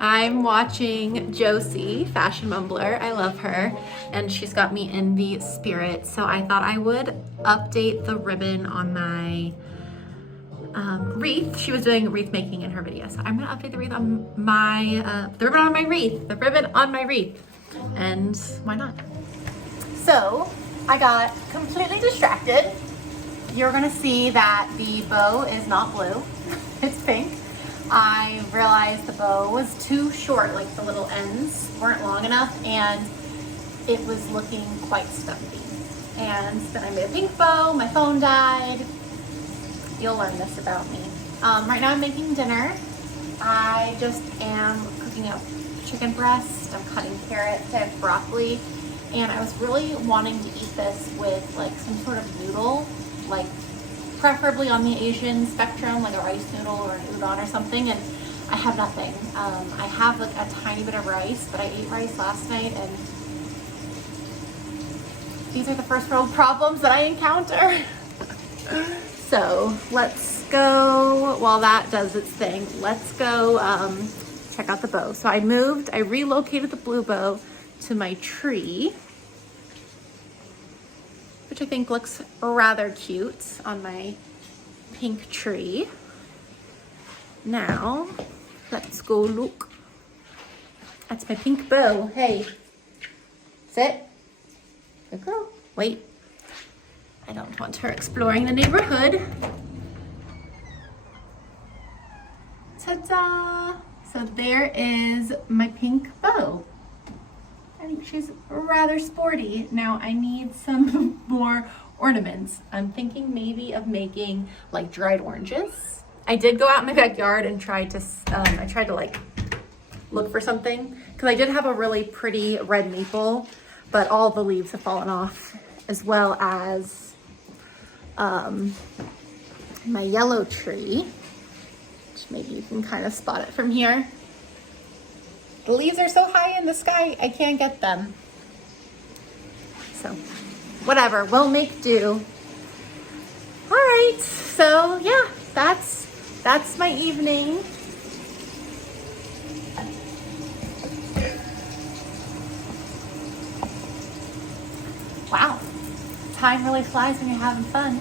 I'm watching Josie, Fashion Mumbler. I love her, and she's got me in the spirit. So I thought I would update the ribbon on my wreath. She was doing wreath making in her video, so I'm gonna update the wreath on my the ribbon on my wreath, and why not? So I got completely distracted. You're gonna see that the bow is not blue; it's pink. I realized the bow was too short, like the little ends weren't long enough, and it was looking quite stumpy. And then I made a pink bow. My phone died. You'll learn this about me. Right now I'm making dinner. I just am cooking up chicken breast. I'm cutting carrots. I have broccoli. And I was really wanting to eat this with like some sort of noodle, like preferably on the Asian spectrum, like a rice noodle or an udon or something. And I have nothing. I have like a tiny bit of rice, but I ate rice last night, and these are the first world problems that I encounter. So let's go, while that does its thing, let's go check out the bow. So I relocated the blue bow to my tree, which I think looks rather cute on my pink tree. Now, let's go look. That's my pink bow. Hey, sit. Good girl. Wait. I don't want her exploring the neighborhood. Ta-da! So there is my pink bow. I think she's rather sporty. Now I need some more ornaments. I'm thinking maybe of making like dried oranges. I did go out in my backyard and I tried to like look for something, because I did have a really pretty red maple, but all the leaves have fallen off, as well as my yellow tree, which maybe you can kind of spot it from here. The leaves are so high in the sky, I can't get them. So, whatever, we'll make do. All right, so yeah, that's my evening. Wow, time really flies when you're having fun.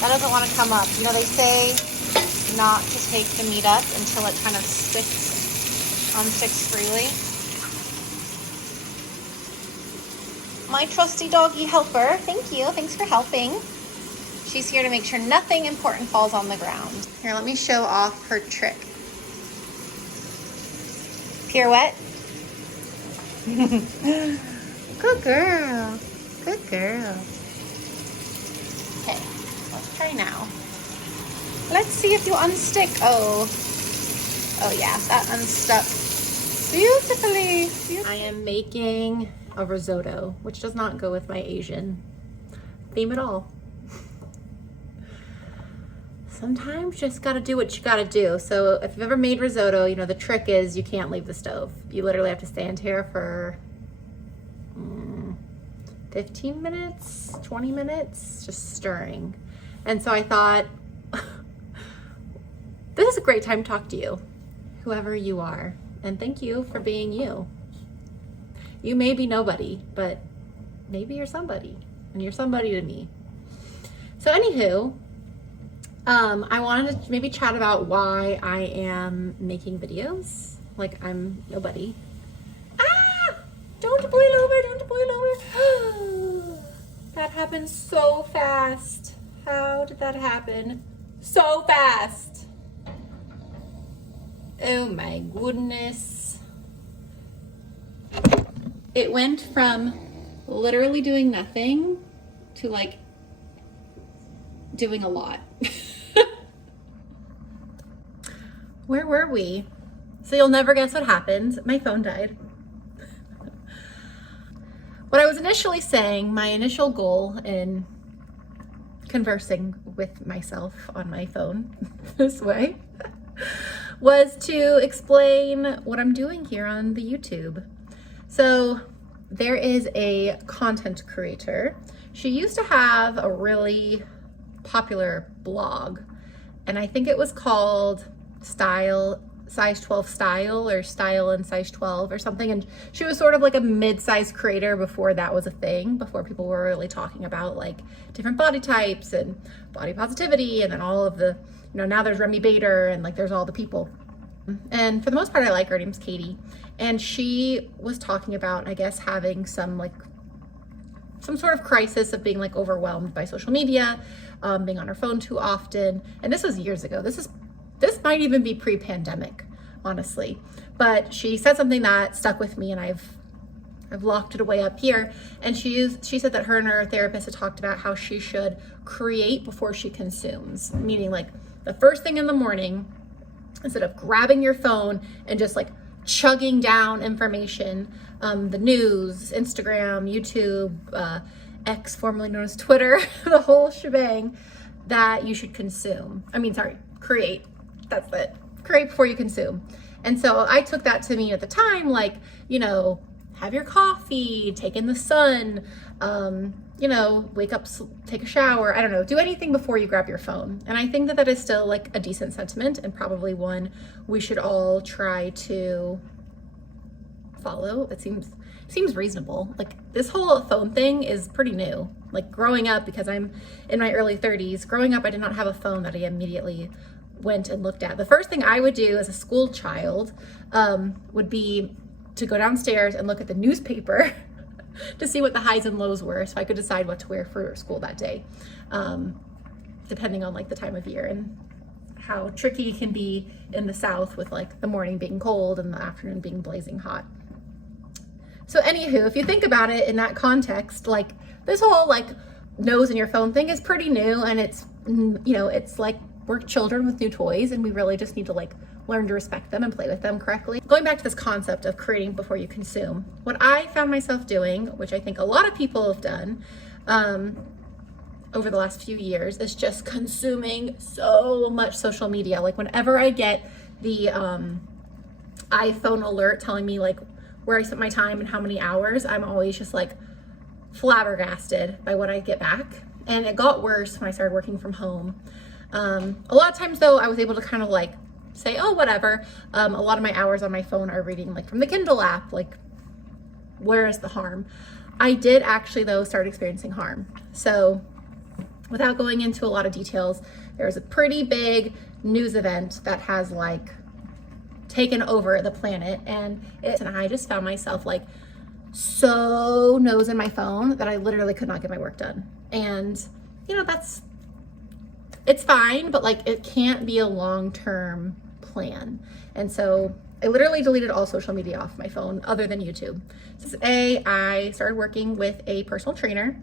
That doesn't want to come up. You know, they say not to take the meat up until it kind of sticks freely. My trusty doggy helper, thank you. Thanks for helping. She's here to make sure nothing important falls on the ground. Here, let me show off her trick. Pirouette. Good girl. Good girl. Okay, let's try now. Let's see if you unstick. Oh yeah, that unstuck beautifully. I am making a risotto, which does not go with my Asian theme at all. Sometimes you just gotta do what you gotta do. So if you've ever made risotto, you know the trick is you can't leave the stove. You literally have to stand here for 15 minutes, 20 minutes, just stirring. And so I thought, this is a great time to talk to you, whoever you are. And thank you for being you. You may be nobody, but maybe you're somebody, and you're somebody to me. So anywho, I wanted to maybe chat about why I am making videos like I'm nobody. Ah! Don't boil over, don't boil over. That happened so fast. How did that happen? So fast. Oh my goodness. It went from literally doing nothing to like doing a lot. Where were we? So you'll never guess what happened. My phone died. What I was initially saying, my initial goal in conversing with myself on my phone this way was to explain what I'm doing here on the YouTube. So there is a content creator. She used to have a really popular blog, and I think it was called Size 12 Style, or Style in Size 12 or something. And she was sort of like a mid-sized creator before that was a thing, before people were really talking about like different body types and body positivity, and then all of the, now there's Remy Bader, and like there's all the people. And for the most part, I like her. Her name's Katie. And she was talking about, I guess, having some sort of crisis of being like overwhelmed by social media, being on her phone too often. And this was years ago. This might even be pre-pandemic, honestly. But she said something that stuck with me, and I've locked it away up here. And she said that her and her therapist had talked about how she should create before she consumes, meaning like the first thing in the morning, instead of grabbing your phone and just like chugging down information, the news, Instagram, YouTube, X, formerly known as Twitter, the whole shebang, that you should create. That's it. Create before you consume. And so I took that to mean at the time, like, have your coffee, take in the sun, wake up, take a shower, I don't know, do anything before you grab your phone. And I think that is still like a decent sentiment, and probably one we should all try to follow. It seems reasonable. Like, this whole phone thing is pretty new. Like, growing up, because I'm in my early 30s, growing up I did not have a phone that I immediately went and looked at. The first thing I would do as a school child would be to go downstairs and look at the newspaper to see what the highs and lows were, so I could decide what to wear for school that day, depending on like the time of year and how tricky it can be in the South with like the morning being cold and the afternoon being blazing hot. So anywho, if you think about it in that context, like this whole like nose in your phone thing is pretty new, and it's it's like we're children with new toys, and we really just need to like learn to respect them and play with them correctly. Going back to this concept of creating before you consume, what I found myself doing, which I think a lot of people have done over the last few years, is just consuming so much social media. Like, whenever I get the iPhone alert telling me like where I spent my time and how many hours, I'm always just like flabbergasted by what I get back. And it got worse when I started working from home. A lot of times though, I was able to kind of like say, oh, whatever. A lot of my hours on my phone are reading like from the Kindle app, like, where is the harm? I did actually though start experiencing harm. So without going into a lot of details, there was a pretty big news event that has like taken over the planet, and I just found myself like so nose in my phone that I literally could not get my work done. And it's fine, but like it can't be a long-term plan. And so I literally deleted all social media off my phone other than YouTube. So I started working with a personal trainer.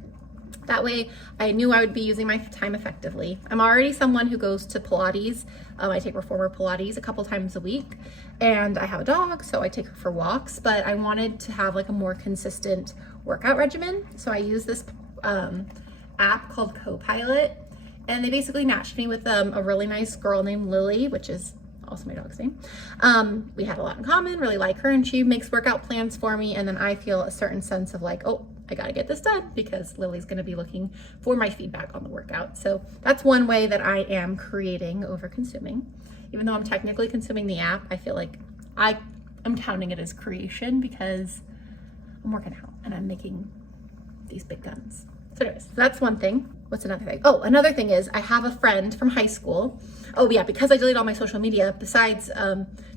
That way I knew I would be using my time effectively. I'm already someone who goes to Pilates. I take reformer Pilates a couple times a week, and I have a dog, so I take her for walks, but I wanted to have like a more consistent workout regimen. So I use this app called Copilot, and they basically matched me with a really nice girl named Lily, which is also my dog's name. We had a lot in common, really like her, and she makes workout plans for me, and then I feel a certain sense of like, oh, I gotta get this done because Lily's gonna be looking for my feedback on the workout. So that's one way that I am creating over consuming. Even though I'm technically consuming the app, I feel like I'm counting it as creation because I'm working out and I'm making these big guns. So anyways, that's one thing. What's another thing? Oh, another thing is I have a friend from high school. Oh yeah, because I deleted all my social media, besides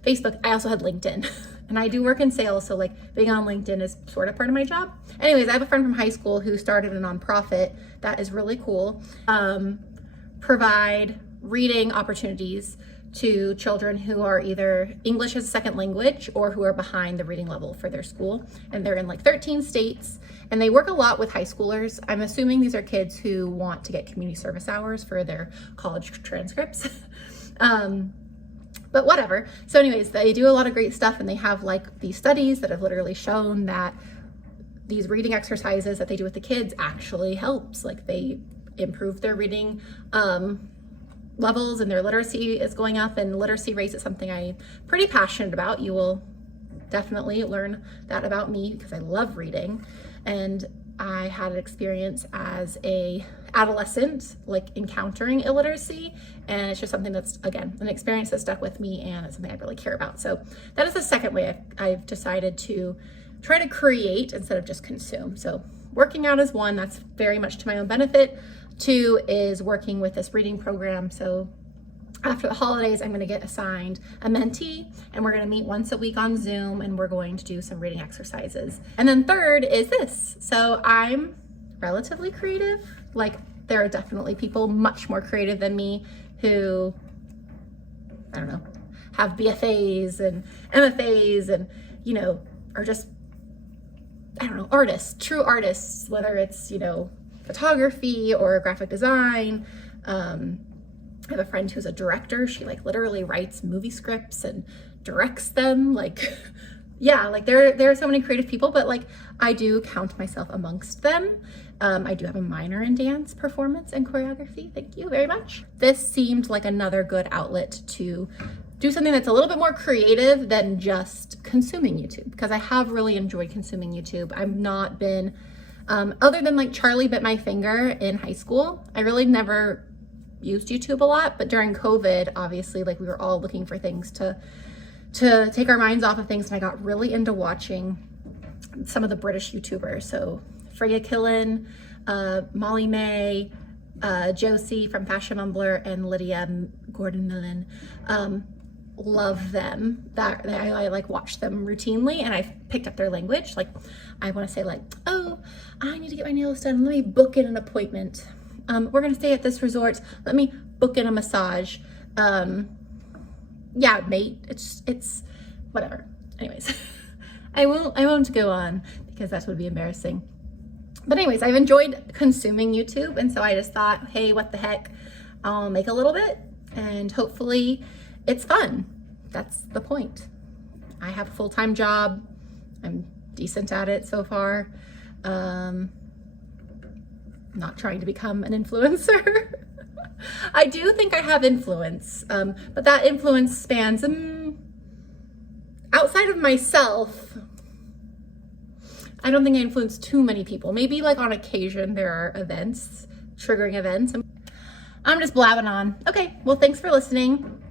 Facebook, I also had LinkedIn. And I do work in sales, so like being on LinkedIn is sort of part of my job. Anyways, I have a friend from high school who started a nonprofit that is really cool. Provide reading opportunities to children who are either English as a second language or who are behind the reading level for their school. And they're in like 13 states, and they work a lot with high schoolers. I'm assuming these are kids who want to get community service hours for their college transcripts. But whatever. So anyways, they do a lot of great stuff, and they have like these studies that have literally shown that these reading exercises that they do with the kids actually helps. Like, they improve their reading levels, and their literacy is going up, and literacy rates is something I'm pretty passionate about. You will definitely learn that about me because I love reading. And I had an experience as a adolescent, like encountering illiteracy, and it's just something that's, again, an experience that stuck with me, and it's something I really care about. So that is the second way I've decided to try to create instead of just consume. So working out is one, that's very much to my own benefit. Two is working with this reading program. So after the holidays, I'm going to get assigned a mentee, and we're going to meet once a week on Zoom, and we're going to do some reading exercises. And then third is this. So I'm relatively creative. Like, there are definitely people much more creative than me who, I don't know, have BFAs and MFAs and, you know, are just, I don't know, artists, true artists, whether it's, you know, photography or graphic design. I have a friend who's a director. She like literally writes movie scripts and directs them. Like, yeah, like there are so many creative people, but like I do count myself amongst them. I do have a minor in dance, performance, and choreography. Thank you very much. This seemed like another good outlet to do something that's a little bit more creative than just consuming YouTube, because I have really enjoyed consuming YouTube. I've not been, other than like Charlie Bit My Finger in high school, I really never used YouTube a lot. But during COVID, obviously, like we were all looking for things to take our minds off of things, and I got really into watching some of the British YouTubers. So Freya Killen, Molly May, Josie from Fashion Mumbler, and Lydia Gordon Millen. Love them. I like watch them routinely, and I've picked up their language. Like I want to say like, oh, I need to get my nails done. Let me book in an appointment. We're gonna stay at this resort. Let me book in a massage. Yeah, mate. It's whatever. Anyways, I won't go on because that would be embarrassing. But anyways, I've enjoyed consuming YouTube, and so I just thought, hey, what the heck? I'll make a little bit, and hopefully it's fun. That's the point. I have a full-time job. I'm decent at it so far. Not trying to become an influencer. I do think I have influence, but that influence spans outside of myself. I don't think I influence too many people. Maybe like on occasion there are events, triggering events. I'm just blabbing on. Okay, well, thanks for listening.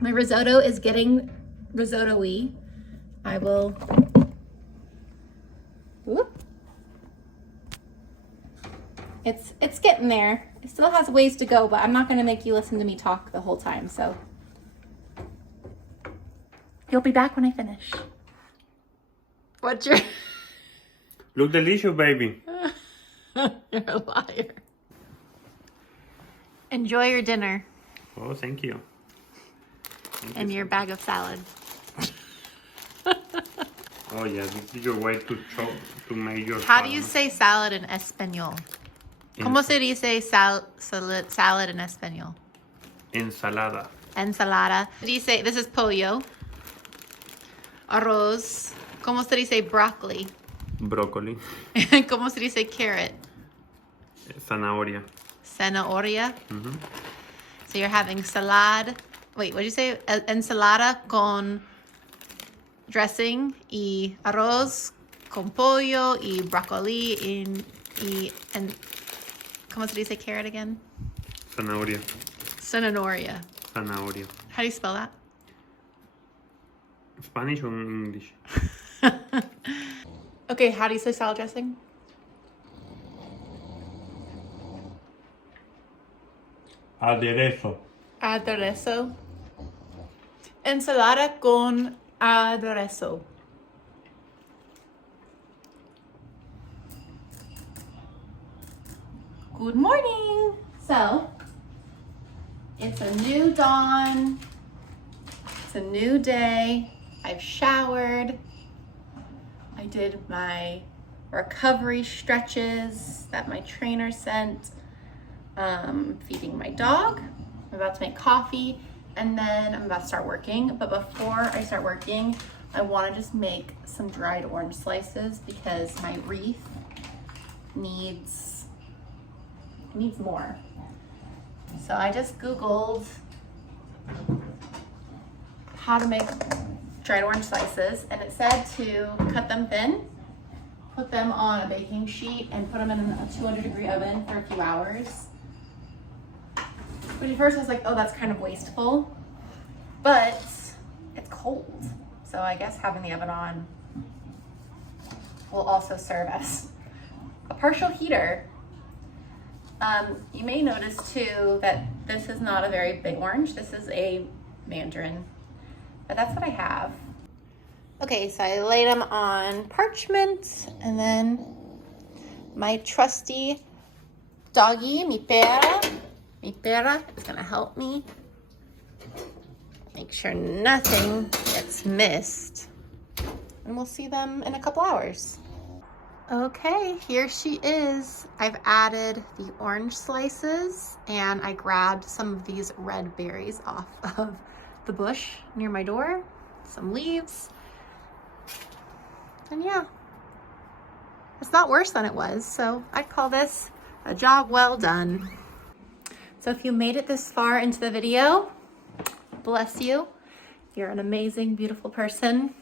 My risotto is getting risotto-y. I will, whoop. It's getting there. It still has ways to go, but I'm not gonna make you listen to me talk the whole time, so. You'll be back when I finish. What's your... Look delicious, baby. You're a liar. Enjoy your dinner. Oh, thank you. And your bag of salad. Oh yeah, this is your way to make your How do you say salad in Espanol? ¿Cómo se dice salad in Espanol? Ensalada. Ensalada. Dice, this is pollo. Arroz. ¿Cómo se dice broccoli? Broccoli. ¿Cómo se dice carrot? Zanahoria. Zanahoria. Mm-hmm. So you're having salad. Wait, what did you say? Ensalada con dressing y arroz con pollo y broccoli and ¿cómo se dice carrot again? Zanahoria. Zanahoria. Zanahoria. How do you spell that? Spanish or English? Okay, how do you say salad dressing? Aderezo. Aderezo. Ensalada con aderezo. Good morning. So, it's a new dawn. It's a new day. I've showered. I did my recovery stretches that my trainer sent. Feeding my dog. I'm about to make coffee, and then I'm about to start working. But before I start working, I want to just make some dried orange slices because my wreath needs more. So I just Googled how to make dried orange slices, and it said to cut them thin, put them on a baking sheet, and put them in a 200-degree oven for a few hours. But at first I was like, oh, that's kind of wasteful, but it's cold. So I guess having the oven on will also serve as a partial heater. You may notice too that this is not a very big orange. This is a mandarin, but that's what I have. Okay, so I laid them on parchment, and then my trusty doggy, mi pera, is gonna help me make sure nothing gets missed. And we'll see them in a couple hours. Okay, here she is. I've added the orange slices, and I grabbed some of these red berries off of the bush near my door, some leaves. And yeah, it's not worse than it was, so I'd call this a job well done. So if you made it this far into the video, bless you. You're an amazing, beautiful person,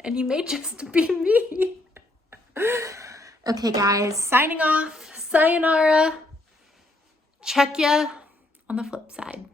and you may just be me. Okay, guys, signing off. Sayonara. Check ya on the flip side.